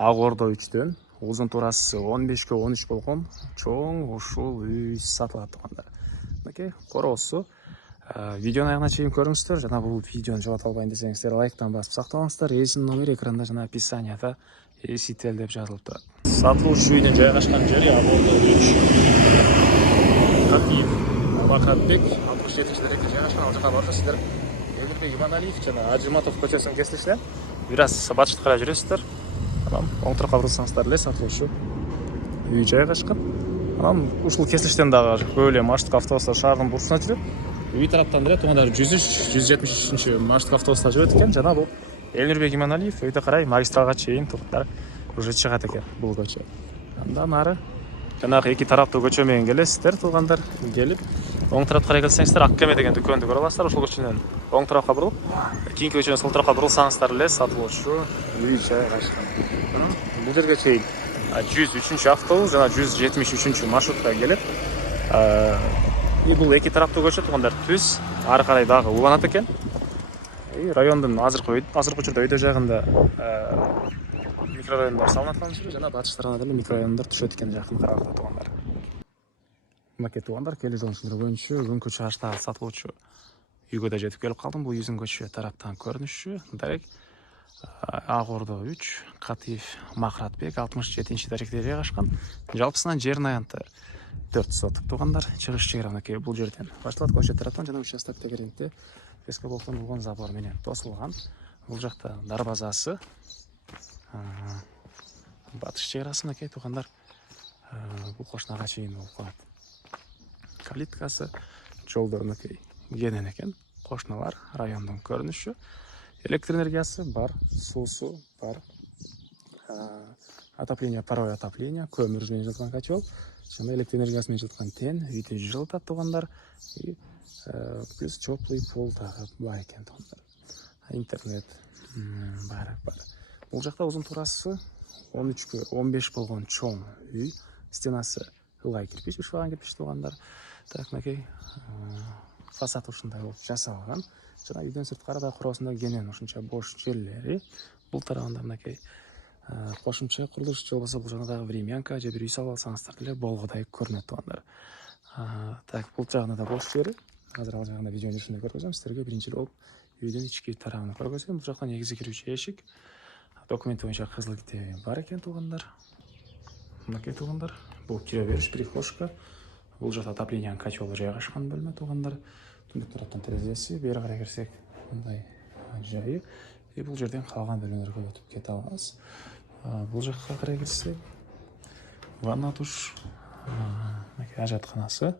Ак Ордо 3-төн узун турасы 15-ке 13 болгон чоң ушул үй сатылат туугандар. Мынакей короосу. Видеону аягына чейин көрүңүздөр. Жана бул видеону жогото албайын десеңиздер лайктан басып сактаңыздар. Эсинин номери экранда жана описанияда Эсител деп жазылып турат. Сатылуучу үйдүн жайгашкан жери Ак Ордо 3. Катиев Бакратбек 67-деректе жайгашкан. Ал жака барса сиздер Элнурбек Иманалиев жана Ажиматов көчөсүнүн кесилишинен бир аз батышка карай жүрөсүздөр. Анан оң тарапка бурсаңыздар эле сатылуучу үй жайгашкан. Анан ушул кесилиштен дагы көп эле маршруттук автобустар шаардын бурсуна жүрөт. Үй тараптан деле туугандар 103-173 маршруттук автобустар жүрөт экен. Жана бул Элнурбек Иманалиев өйдө карай магистралга чейин туугандар уже чыгат экен бул көчө. Андан ары жанагы эки тараптуу көчө менен келесиздер туугандар. Келип оң тарапка карай келсеңиздер Ак Кеме деген дүкөндү көрө аласыздар. Ошол көчөнөн оң тарапка бурулуп, кийинки көчөнөн сол тарапка бурулсаңыздар эле сатылуучу үй жайгашкан. Бул жерге чейин 103 автобус жана 173 маршрутка келет. Бул эки тараптуу көчө туугандар түз. Ары карай дагы уланат экен. Райондун азыркы учурда өйдө жагында микрорайондар салынат экен жана батыш тарабына деле микрорайондар түшөт экен жакын аралыкта туугандар. Мынакей туугандар келе жолчулар боюнча күн чыгыштагы сатылуучу үйгө да жетип келип калдым. Бул yüzүн көчө тараптан көрүнүшү дарек Ак Ордо 3, Катиев Макратбек 67-деректе жайгашкан. Жалпысынан жердин аянты 4 сотук туугандар. Чыгыш чегара мынакей бул жерден башталат. Көчө тараптан жана участок тегеректе эскалоктон болгон забор менен тосулган. Бул жакта дарбазасы, батыш чегарасы мынакей туугандар. Бул кошунага чейин болуп калат. Калиткасы, жолдор мынакей кенен экен. Кошуналар, райондун көрүнүшү. Электр энергиясы бар, суусу бар. Отопление, паровое отопление, көмүр менен жылыткан котел, жана электр энергиясы менен жылыткан тен үйдү жылытат туугандар. И плюс теплый пол дагы бар экен туугандар. Интернет бар. Бул жакта узун турасы 13-кө 15 болгон чоң үй. Стенасы ылгай кирпич, бышлаган кирпич туугандар. Так, мынакей фасад ушундай болуп жасалган. Жана үйдөн сырткары да короосунда кенен ушунча бош жерлери. Бул тарабында мынакей кошумча курулуш же болбосо бул жагында дагы времянка же бир үй салып алсаңыздар деле болгодай көрүнөт туугандар. Так, бул жагында да бош жери. Азыр ал жагында видеонун жүрүшүндө көргөзөм сиздерге. Биринчи болуп үйдүн ички тарабын көргөзөм. Бул жакта негизи кирүүчү эшик. Документ боюнча кызыл китеби бар экен туугандар. Мынакей туугандар. Бул кире бериш прихожка. Бул жакта отоплениянын котелу жайгашкан бөлмө туугандар. Түндүк тараптан терезеси, бери карай кирсек мындай жайы. И бул жерден калган бөлмөлөргө өтүп кете алабыз. Бул жакка карай кирсек ванна душ, мынакей ажатканасы.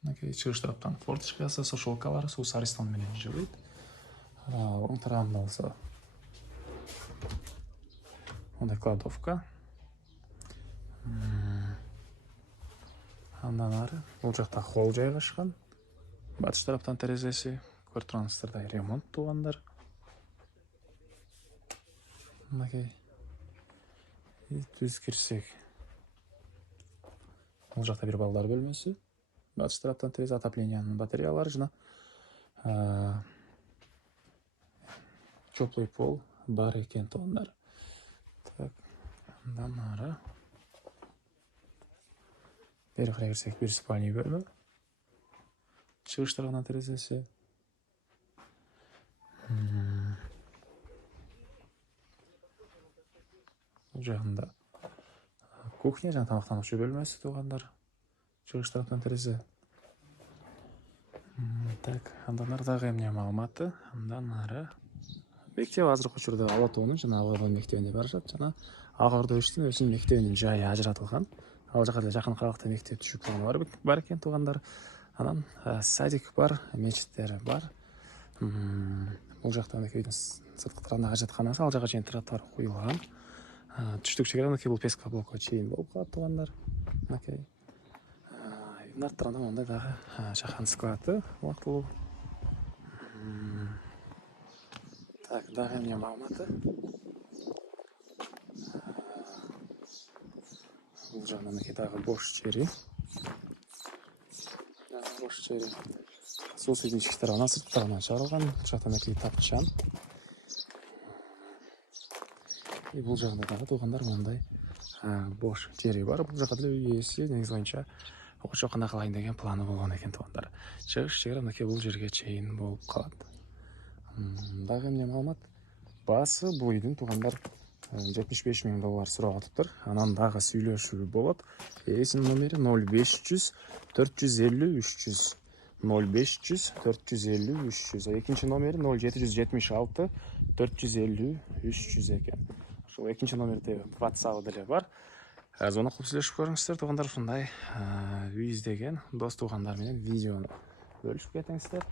Мынакей чыгыш тараптан форточкасы, сушилкалар, суу саристон менен жылыйт. Оң тарабында болсо мындай кладовка. Андан ары бул жакта холл жайгашкан. Батыш тараптан терезеси, көрүп тургансыздардай ремонт туугандар. Мынакей түз кирсек бул жакта бир балдар бөлмөсү. Батыш тараптан терезе, отоплениянын батареялары жана теплый пол бар экен туугандар. Так, андан ары бери карай кирсек бир спальный бөлмө. Чыгыш тарабынан терезеси. Бул жагында кухня жана тамактануучу бөлмөсү туугандар. Чыгыш тараптан терезе. Так, андан ары дагы эмне маалыматы? Андан ары мектеп азыркы учурда Ала тоонун жана Ак Ордонун мектебине барышат жана Ак Ордо 3-тün өзүнүн мектебинин жайы ажыратылган. Ал жака деле жакын калыкта мектеп түшүп калганы бар экен туугандар. Анан садик бар, мечиттер бар. Бул жакта үйдүн сырткы тарабында ажатканасы, ал жака чейин тротуар куюлган. Түштүк чегара мынакей бул песка блокко чейин болуп калат туугандар. Мынакей нарт тарабында мындай дагы жахан склады убактылуу. Так, дагы эмне маалыматы? Бул жагында мынакей дагы бош жери. Бош жери. Суу үйдүн ички тарабынан, сырткы тарабынан чыгарылган. Бул жакта мынакей тапчан. Бул жагында дагы туугандар мындай бош жери бар. Бул жака деле үй ээси негизи боюнча ошо кандай кылайын деген планы болгон экен туугандар. Чыгыш чегара мынакей бул жерге чейин болуп калат. Дагы эмне маалымат? Баасы бул үйдүн туугандар $75.000 сурап атыптыр. Анан дагы сүйлөшүү болот. Ээсинин номери 0500 450 300. 0500 450 300. Экинчи номери 0776 450 300 экен. Ошол экинчи номерде WhatsApp деле бар. Звонок кылып сүйлөшүп көрүңүздөр туугандар. Ушундай үй издеген дос туугандар менен видеону бөлүшүп кетиңиздер.